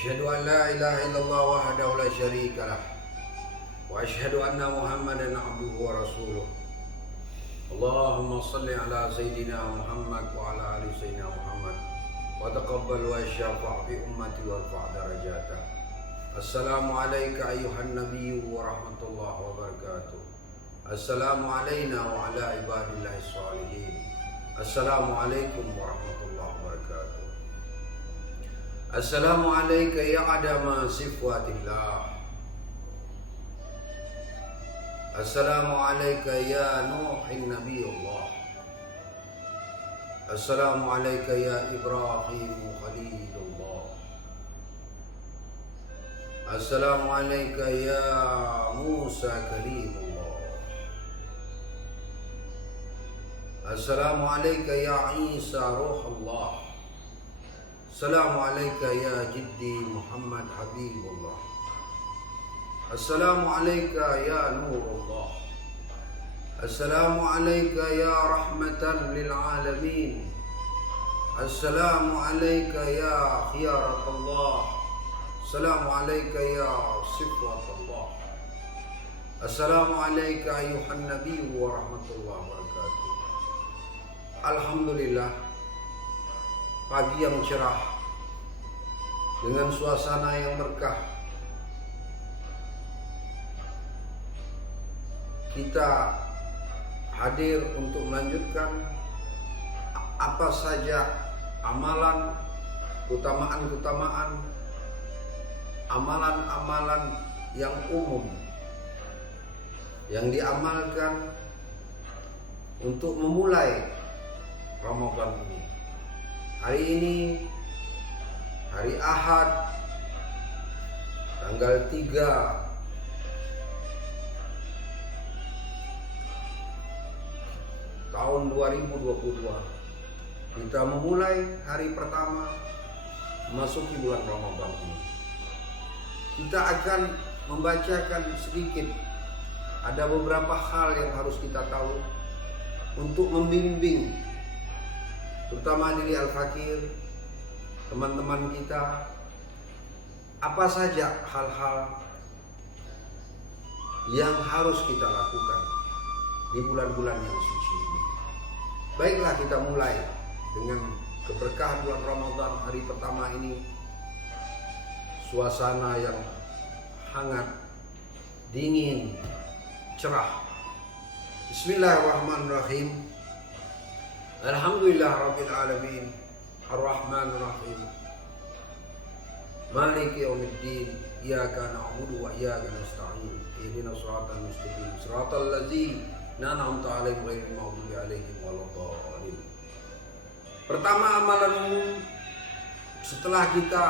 أشهد أن لا إله إلا الله وحده لا شريك له وأشهد أن محمدا عبده ورسوله اللهم صل على سيدنا محمد وعلى آل سيدنا محمد وتقبل واشفع بأمتي وارفع درجاته. السلام عليك أيها النبي ورحمة الله وبركاته. السلام علينا وعلى عباد الله الصالحين. السلام عليكم ورحمة الله وبركاته. السلام عليك يا عدم صفات الله. السلام عليك يا نوح النبي الله. السلام عليك يا إبراهيم خليل الله. السلام عليك يا موسى كليم الله. السلام عليك يا عيسى روح الله. السلام عليك يا جدي محمد حبيب الله. السلام عليك يا نور الله. السلام عليك يا رحمة للعالمين. السلام عليك يا خيارة الله. السلام عليك يا صفوة الله. السلام عليك أيها النبي ورحمة الله وبركاته. Alhamdulillah, pagi yang cerah dengan suasana yang berkah, kita hadir untuk melanjutkan apa saja amalan, keutamaan-keutamaan, amalan-amalan yang umum yang diamalkan untuk memulai Ramadan ini. Hari ini hari Ahad tanggal 3 tahun 2022, kita memulai hari pertama memasuki bulan Ramadan ini. Kita akan membacakan sedikit, ada beberapa hal yang harus kita tahu untuk membimbing terutama diri Al-Fakir, teman-teman kita, apa saja hal-hal yang harus kita lakukan di bulan-bulan yang suci ini. Baiklah, kita mulai dengan keberkahan bulan Ramadan hari pertama ini. Suasana yang hangat, dingin, cerah. Bismillahirrahmanirrahim. Alhamdulillah Rabbil Alamin. Ar-Rahmanir Rahim. Maliki yaumiddin. Iyyaka na'budu wa iyyaka nasta'in. Ihdinas siratal mustaqim. Siratal ladzina an'amta 'alaihim ghairil maghdubi 'alaihim waladdallin. Pertama, amalan umum setelah kita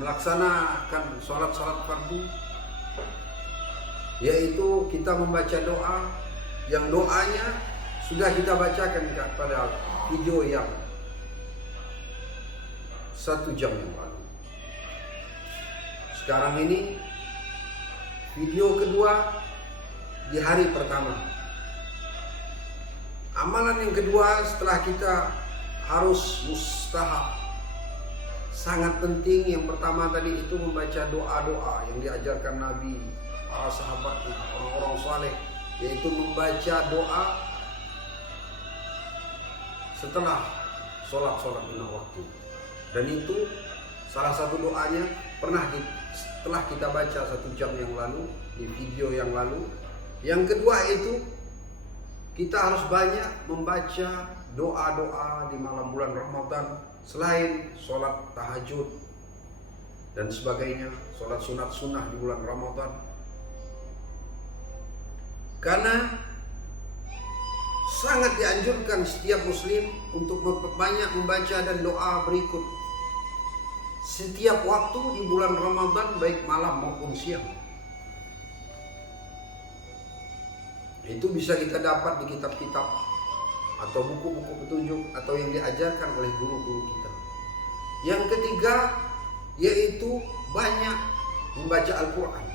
melaksanakan salat-salat fardu, yaitu kita membaca doa, yang doanya sudah kita bacakan pada video yang 1 jam yang lalu. Sekarang ini video kedua di hari pertama. Amalan yang kedua setelah kita harus mustahab, sangat penting. Yang pertama tadi itu membaca doa-doa yang diajarkan Nabi, para sahabatnya, orang-orang saleh, yaitu membaca doa setelah sholat lima waktu. Dan itu salah satu doanya setelah kita baca 1 jam yang lalu, di video yang lalu. Yang kedua itu kita harus banyak membaca doa-doa di malam bulan Ramadan, selain sholat tahajud dan sebagainya, sholat sunat sunnah di bulan Ramadan. Karena sangat dianjurkan setiap muslim untuk banyak membaca dan doa berikut setiap waktu di bulan Ramadan, baik malam maupun siang. Itu bisa kita dapat di kitab-kitab atau buku-buku petunjuk atau yang diajarkan oleh guru-guru kita. Yang ketiga yaitu banyak membaca Al-Quran.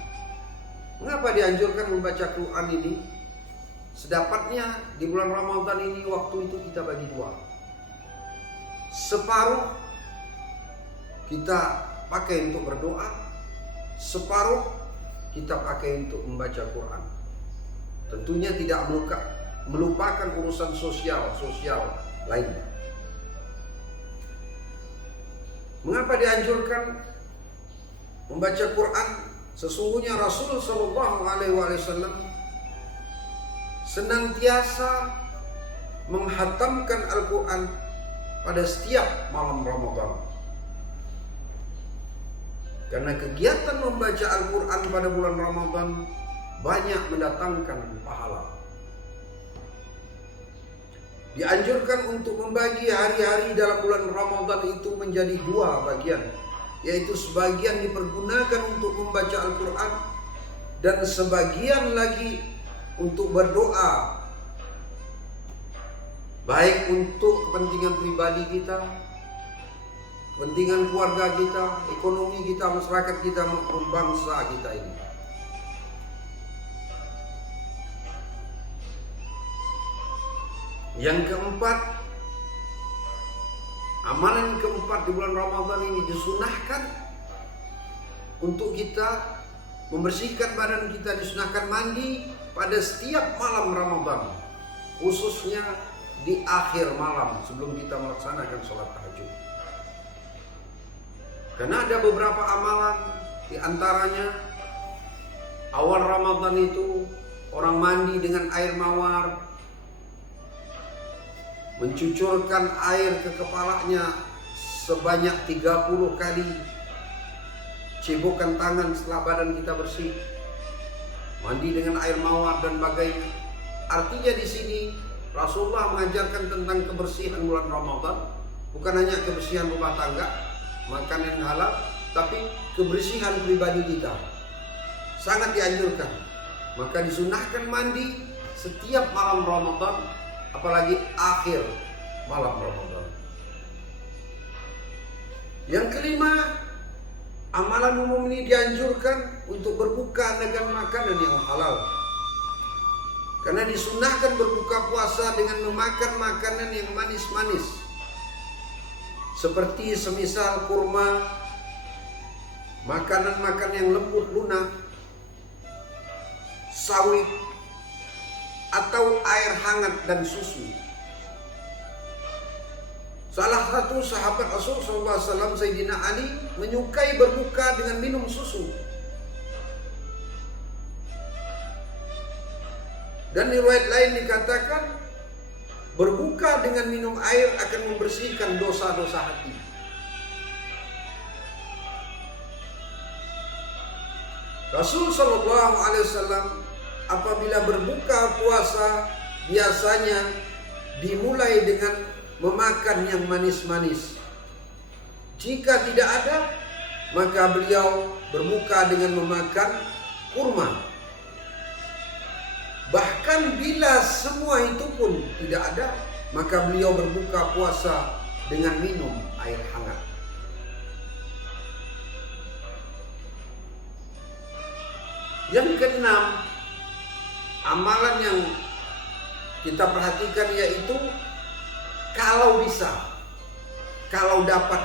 Mengapa dianjurkan membaca Quran ini? Sedapatnya di bulan Ramadan ini waktu itu kita bagi dua. Separuh kita pakai untuk berdoa, separuh kita pakai untuk membaca Quran. Tentunya tidak melupakan urusan sosial lainnya. Mengapa dianjurkan membaca Quran? Sesungguhnya Rasul Shallallahu Alaihi Wasallam senantiasa menghatamkan Al-Quran pada setiap malam Ramadan. Karena kegiatan membaca Al-Quran pada bulan Ramadan banyak mendatangkan pahala. Dianjurkan untuk membagi hari-hari dalam bulan Ramadan itu menjadi dua bagian, yaitu sebagian dipergunakan untuk membaca Al-Quran dan sebagian lagi untuk berdoa, baik untuk kepentingan pribadi kita, kepentingan keluarga kita, ekonomi kita, masyarakat kita maupun bangsa kita ini. Yang keempat, amalan keempat di bulan Ramadan ini disunahkan untuk kita membersihkan badan kita, disunahkan mandi pada setiap malam Ramadan, khususnya di akhir malam sebelum kita melaksanakan sholat tahajud. Karena ada beberapa amalan, di antaranya awal Ramadan itu orang mandi dengan air mawar, mencucurkan air ke kepalanya sebanyak 30 kali, cebokkan tangan setelah badan kita bersih, mandi dengan air mawar dan bagainya. Artinya di sini Rasulullah mengajarkan tentang kebersihan bulan Ramadan, bukan hanya kebersihan rumah tangga, makanan yang halal, tapi kebersihan pribadi kita. Sangat dianjurkan. Maka disunahkan mandi setiap malam Ramadan, apalagi akhir malam Ramadan. Yang kelima, amalan umum ini dianjurkan untuk berbuka dengan makanan yang halal. Karena disunahkan berbuka puasa dengan memakan makanan yang manis-manis, seperti semisal kurma, makanan-makanan yang lembut lunak, sawit, atau air hangat dan susu. Salah satu sahabat Rasulullah SAW, Sayyidina Ali, menyukai berbuka dengan minum susu. Dan di riwayat lain dikatakan berbuka dengan minum air akan membersihkan dosa-dosa hati. Rasul Shallallahu Alaihi Wasallam apabila berbuka puasa biasanya dimulai dengan memakan yang manis-manis. Jika tidak ada, maka beliau berbuka dengan memakan kurma. Bahkan bila semua itu pun tidak ada, maka beliau berbuka puasa dengan minum air hangat. Yang keenam, amalan yang kita perhatikan yaitu kalau bisa, kalau dapat,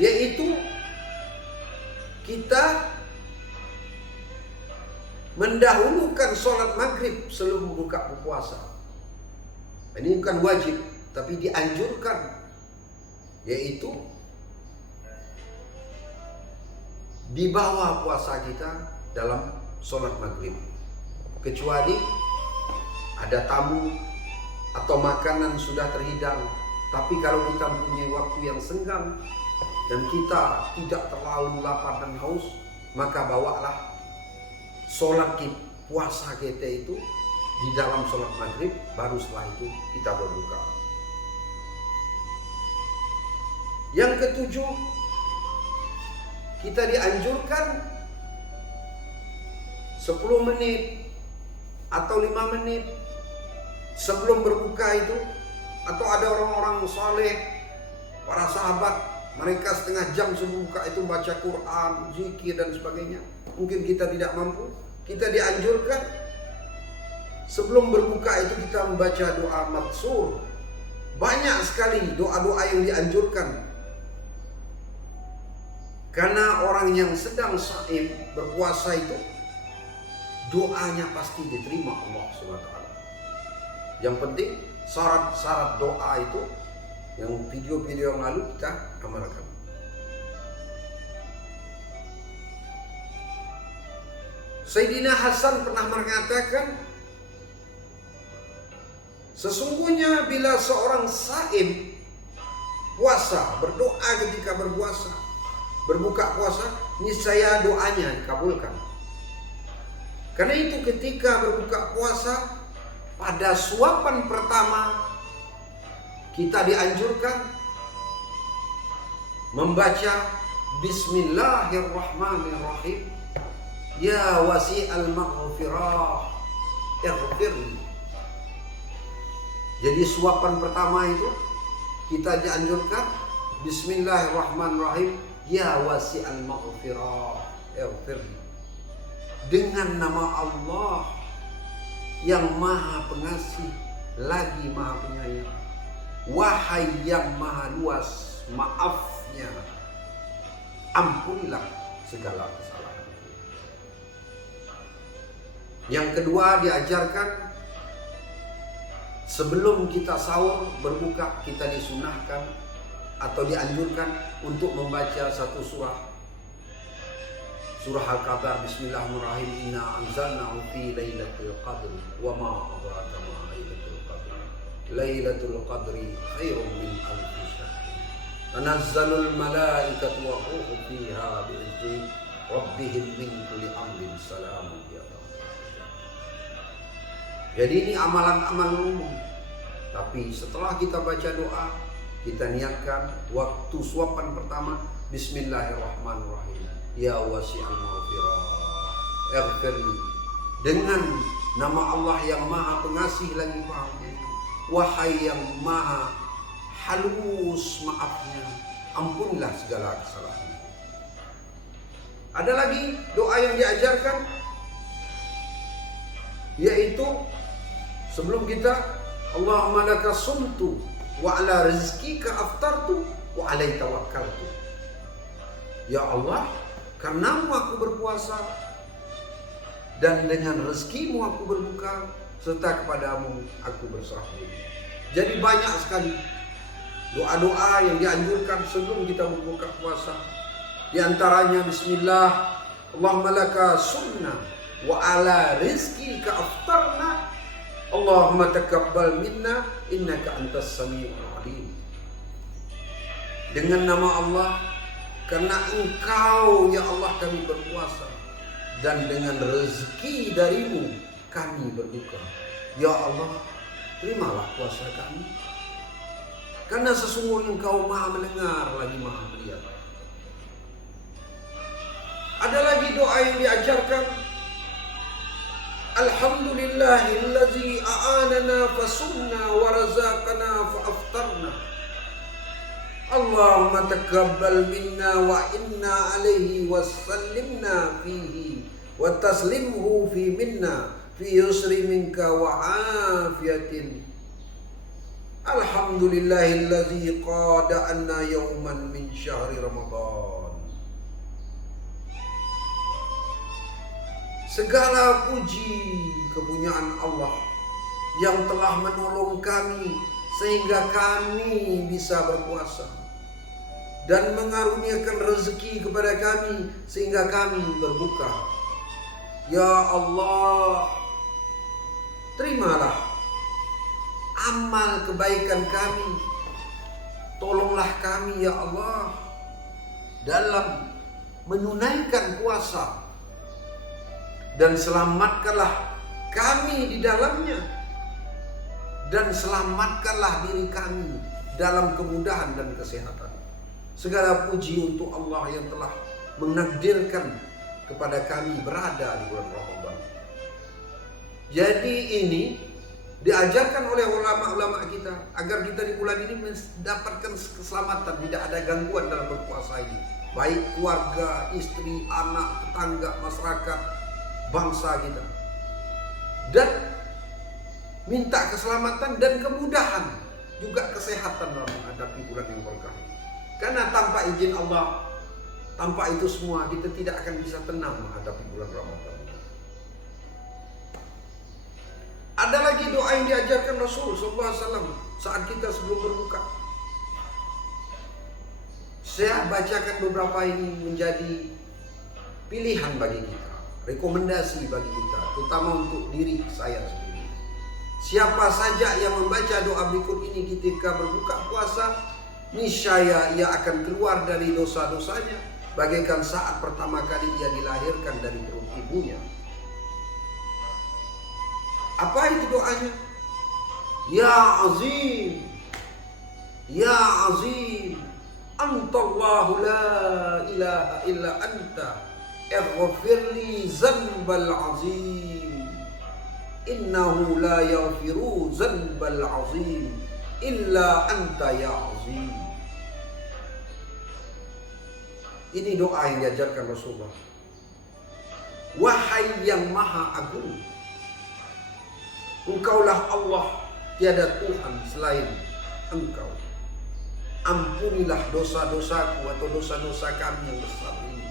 yaitu kita mendahulukan sholat maghrib sebelum buka puasa. Ini bukan wajib, tapi dianjurkan, yaitu di bawah puasa kita dalam sholat maghrib, kecuali ada tamu atau makanan sudah terhidang. Tapi kalau kita mempunyai waktu yang senggang dan kita tidak terlalu lapar dan haus, maka bawalah sholat puasa kita itu di dalam sholat maghrib, baru setelah itu kita berbuka. Yang ketujuh, kita dianjurkan 10 menit atau 5 menit sebelum berbuka itu, atau ada orang-orang saleh, para sahabat, mereka setengah jam sebelum buka itu baca Quran, zikir dan sebagainya. Mungkin kita tidak mampu, kita dianjurkan sebelum berbuka itu kita membaca doa maksur. Banyak sekali doa-doa yang dianjurkan. Karena orang yang sedang shaim berpuasa itu doanya pasti diterima Allah SWT. Yang penting syarat-syarat doa itu yang video-video yang lalu kita amalkan. Sayyidina Hasan pernah mengatakan, sesungguhnya bila seorang shaim puasa, berdoa ketika berbuka puasa, niscaya doanya dikabulkan. Karena itu ketika berbuka puasa, pada suapan pertama kita dianjurkan membaca Bismillahirrahmanirrahim. Ya wasi'al maghfirah ighfirli. Jadi suapan pertama itu kita dianjurkan Bismillahirrahmanirrahim. Ya wasi'al maghfirah ighfirli. Dengan nama Allah yang maha pengasih lagi maha penyayang. Wahai yang maha luas maafnya, ampunilah segala kesalahan. Yang kedua diajarkan, sebelum kita sahur berbuka, kita disunahkan atau dianjurkan untuk membaca satu surah. Surah Al-Qadar, Bismillahirrahmanirrahim. Inna anzalnahu fi lailatul qadri wa ma adraka ma lailatul qadri. Lailatul qadri khairum min alfi syahr. Tanazzalul malaikatu wa ruhu fiha bi'izni rabbihim min kulli amrin salamun hiya. Jadi ini amalan-amalan umum. Tapi setelah kita baca doa, kita niatkan waktu suapan pertama Bismillahirrahmanirrahim. Ya wasi'al maghfirah ighfirli. Dengan nama Allah yang maha pengasih lagi maafnya. Wahai yang maha halus maafnya, ampunilah segala kesalahan. Ada lagi doa yang diajarkan, yaitu sebelum kita, Allahumma laka sumtu wa ala rizkika aftartu wa alai tawakkaltu. Ya Allah, karenamu aku berpuasa dan dengan rezekimu aku berbuka, serta kepadamu aku berserah diri. Jadi banyak sekali doa-doa yang dianjurkan sebelum kita berbuka puasa. Di antaranya Bismillah, Allahumma laka sumna wa ala rizkika aftarna, Allahumma taqabbal minna innaka antas samiul alim. Dengan nama Allah, karena Engkau ya Allah kami berpuasa, dan dengan rezeki darimu kami berbuka. Ya Allah, terimalah puasa kami, karena sesungguhnya Engkau maha mendengar lagi maha melihat. Ada lagi doa yang diajarkan, Alhamdulillahillazi a'anana fasumna wa razaqana fa aftarna. Allahumma taqabbal minna wa inna alaihi wa sallimna fihi wa taslimhu fi minna fi yusri minka wa afiyatin. Alhamdulillahillazi qada anna yawman min syahri Ramadan. Segala puji kepunyaan Allah yang telah menolong kami sehingga kami bisa berpuasa, dan mengaruniakan rezeki kepada kami sehingga kami berbuka. Ya Allah, terimalah amal kebaikan kami. Tolonglah kami ya Allah dalam menunaikan puasa, dan selamatkanlah kami di dalamnya, dan selamatkanlah diri kami dalam kemudahan dan kesehatan. Segala puji untuk Allah yang telah menakdirkan kepada kami berada di bulan Ramadan. Jadi ini diajarkan oleh ulama-ulama kita agar kita di bulan ini mendapatkan keselamatan, tidak ada gangguan dalam berpuasa ini, baik keluarga, istri, anak, tetangga, masyarakat, bangsa kita, dan minta keselamatan dan kemudahan, juga kesehatan dalam menghadapi bulan yang berkah. Karena tanpa izin Allah Tanpa itu semua kita tidak akan bisa tenang menghadapi bulan Ramadan. Ada lagi doa yang diajarkan Rasul SAW saat kita sebelum berbuka. Saya bacakan beberapa ini menjadi pilihan bagi kita, rekomendasi bagi kita, terutama untuk diri saya sendiri. Siapa saja yang membaca doa berikut ini ketika berbuka puasa, niscaya ia akan keluar dari dosa-dosanya bagaikan saat pertama kali ia dilahirkan dari perut ibunya. Apa itu doanya? Ya Azim, Ya Azim, Antallahu la ilaha illa anta, ighfirli zanbal azim, innahu la yaghfiru zanbal azim illa anta ya azim. Ini doa yang diajarkan Rasulullah. Wahai yang maha agung, Engkaulah Allah, tiada Tuhan selain Engkau. Ampunilah dosa-dosaku atau dosa-dosa kami yang besar ini,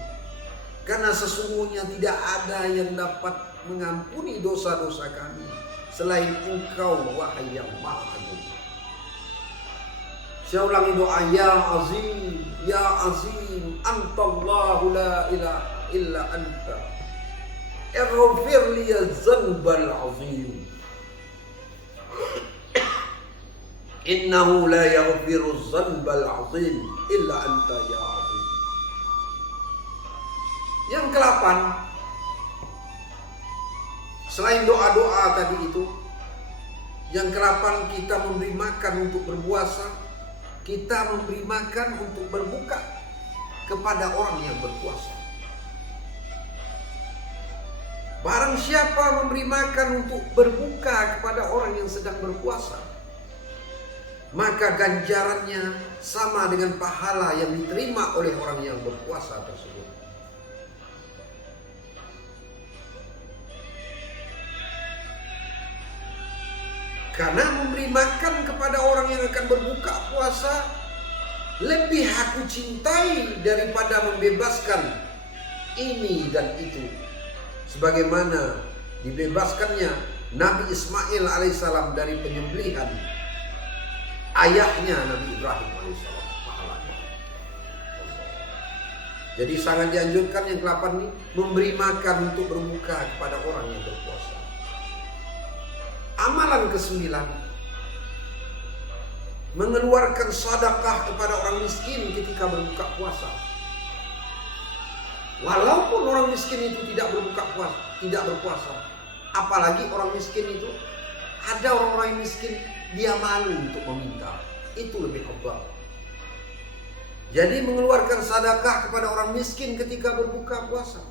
karena sesungguhnya tidak ada yang dapat mengampuni dosa-dosa kami selain Engkau, wahai yang maha agung. Saya ulangi doa, Ya Azim, Ya Azim, Antallahu la ilaha illa anta, ighfirli zanbal azim, innahu la yaghfiru zanbal azim illa anta ya azim. Yang ke-8, selain doa-doa tadi itu, yang ke-8 kita memberi makan untuk berpuasa, kita memberi makan untuk berbuka kepada orang yang berpuasa. Barang siapa memberi makan untuk berbuka kepada orang yang sedang berpuasa, maka ganjarannya sama dengan pahala yang diterima oleh orang yang berpuasa tersebut. Karena memberi makan kepada orang yang akan berbuka puasa lebih aku cintai daripada membebaskan ini dan itu. Sebagaimana dibebaskannya Nabi Ismail alaihissalam dari penyembelihan ayahnya Nabi Ibrahim alaihissalam, pahalanya. Jadi sangat dianjurkan yang ke-8 ini, memberi makan untuk berbuka kepada orang yang berpuasa. Amalan ke-9, mengeluarkan sedekah kepada orang miskin ketika berbuka puasa. Walaupun orang miskin itu tidak berpuasa, apalagi orang miskin itu, ada orang-orang miskin dia malu untuk meminta, itu lebih afdal. Jadi mengeluarkan sedekah kepada orang miskin ketika berbuka puasa.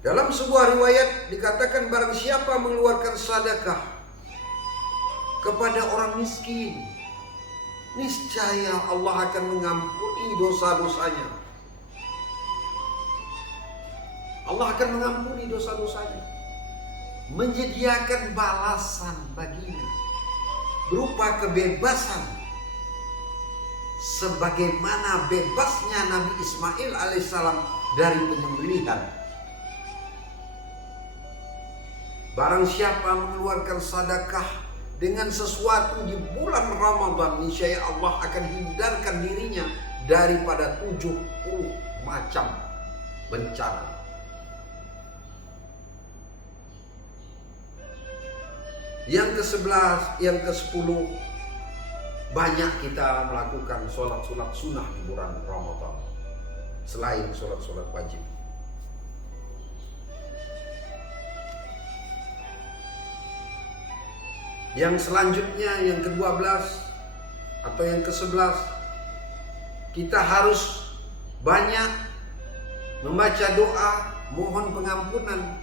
Dalam sebuah riwayat dikatakan barang siapa mengeluarkan sedekah kepada orang miskin, niscaya Allah akan mengampuni dosa-dosanya. Allah akan mengampuni dosa-dosanya, menyediakan balasan baginya berupa kebebasan sebagaimana bebasnya Nabi Ismail alaihissalam dari penyembelihan. Barang siapa mengeluarkan sedekah dengan sesuatu di bulan Ramadan, niscaya Allah akan hindarkan dirinya daripada 70 macam bencana. Yang ke-11, yang ke-10, banyak kita melakukan sholat-sholat sunnah di bulan Ramadan selain sholat-sholat wajib. Yang selanjutnya, yang ke-12 atau yang ke-11, kita harus banyak membaca doa mohon pengampunan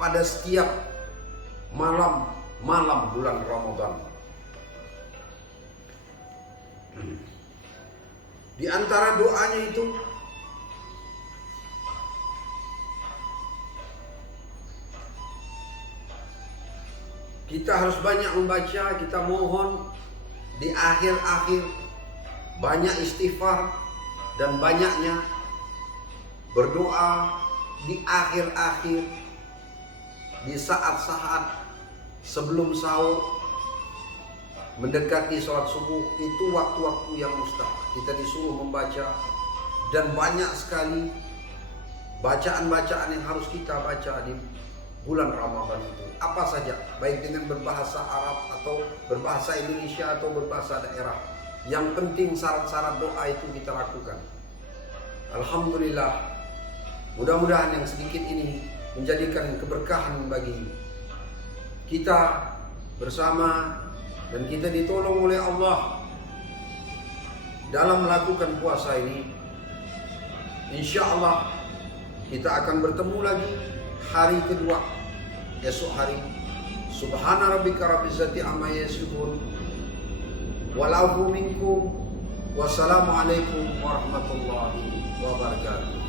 pada setiap malam bulan Ramadan. Di antara doanya itu, kita harus banyak membaca, kita mohon di akhir-akhir banyak istighfar, dan banyaknya berdoa di akhir-akhir, di saat-saat sebelum sahur, mendekati sholat subuh. Itu waktu-waktu yang mustahab kita disuruh membaca, dan banyak sekali bacaan-bacaan yang harus kita baca di bulan Ramadan itu. Apa saja, baik dengan berbahasa Arab atau berbahasa Indonesia atau berbahasa daerah. Yang penting syarat-syarat doa itu kita lakukan. Alhamdulillah, mudah-mudahan yang sedikit ini menjadikan keberkahan bagi kita bersama, dan kita ditolong oleh Allah dalam melakukan puasa ini. Insya Allah kita akan bertemu lagi hari kedua, esok hari. Subhana rabbika rabbil izzati amma yasifun, wal afu minkum, wassalamualaikum warahmatullahi wabarakatuh.